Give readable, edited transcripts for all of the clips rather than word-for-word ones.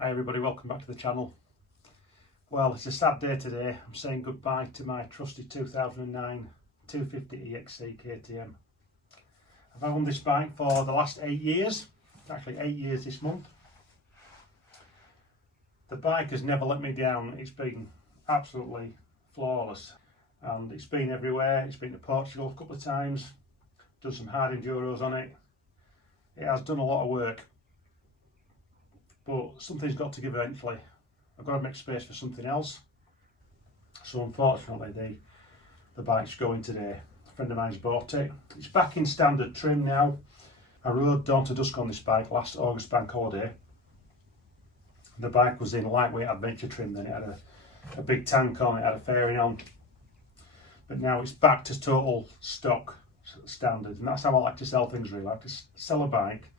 Hi everybody, welcome back to the channel. Well, it's a sad day today. I'm saying goodbye to my trusty 2009 250 EXC KTM. I've owned this bike for the last 8 years, actually 8 years this month. The bike has never let me down. It's been absolutely flawless and it's been everywhere. It's been to Portugal a couple of times, done some hard enduros on it. It has done a lot of work. But something's got to give eventually. I've got to make space for something else. So unfortunately the bike's going today. A friend of mine's bought it. It's back in standard trim now. I rode dawn to dusk on this bike last August bank holiday. The bike was in lightweight adventure trim then. It had a big tank on, it had a fairing on. But now it's back to total stock standard. And that's how I like to sell things really. I like to sell a bike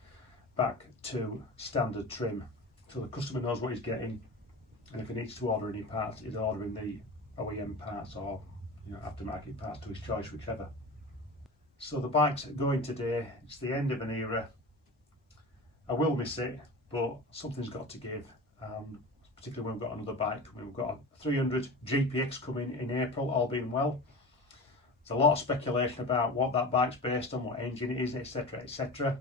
back to standard trim, so the customer knows what he's getting, and if he needs to order any parts, he's ordering the OEM parts or aftermarket parts to his choice, whichever. So the bike's going today. It's the end of an era. I will miss it, but something's got to give, particularly when we've got another bike coming. We've got a 300 GPX coming in April, all being well. There's a lot of speculation about what that bike's based on, what engine it is, etc, etc.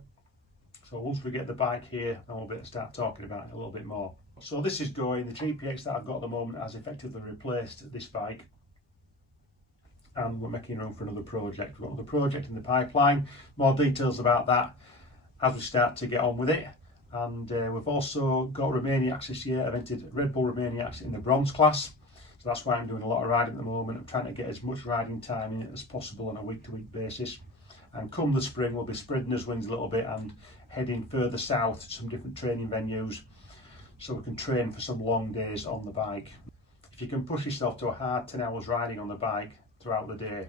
So once we get the bike here, then we'll be able to start talking about it a little bit more. So this is going. The GPX that I've got at the moment has effectively replaced this bike, and we're making room for another project. We've got another project in the pipeline. More details about that as we start to get on with it. And we've also got Romaniacs this year. I've entered Red Bull Romaniacs in the bronze class. So that's why I'm doing a lot of riding at the moment. I'm trying to get as much riding time in it as possible on a week-to-week basis. And come the spring, we'll be spreading those wings a little bit and heading further south to some different training venues so we can train for some long days on the bike. If you can push yourself to a hard 10 hours riding on the bike throughout the day,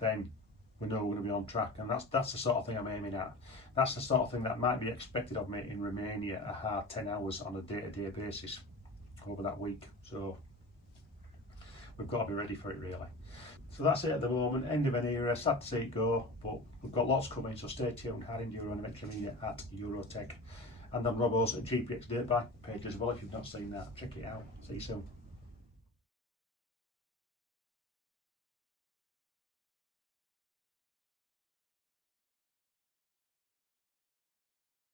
then we know we're going to be on track, and that's the sort of thing I'm aiming at. That's the sort of thing that might be expected of me in Romania, a hard 10 hours on a day-to-day basis over that week. So we've got to be ready for it really. So that's it at the moment, end of an era, sad to see it go, but we've got lots coming, so stay tuned. Hard Enduro and eventually media at Eurotech. And then Robbo's at GPX Dirt Bike page as well. If you've not seen that, check it out. See you soon.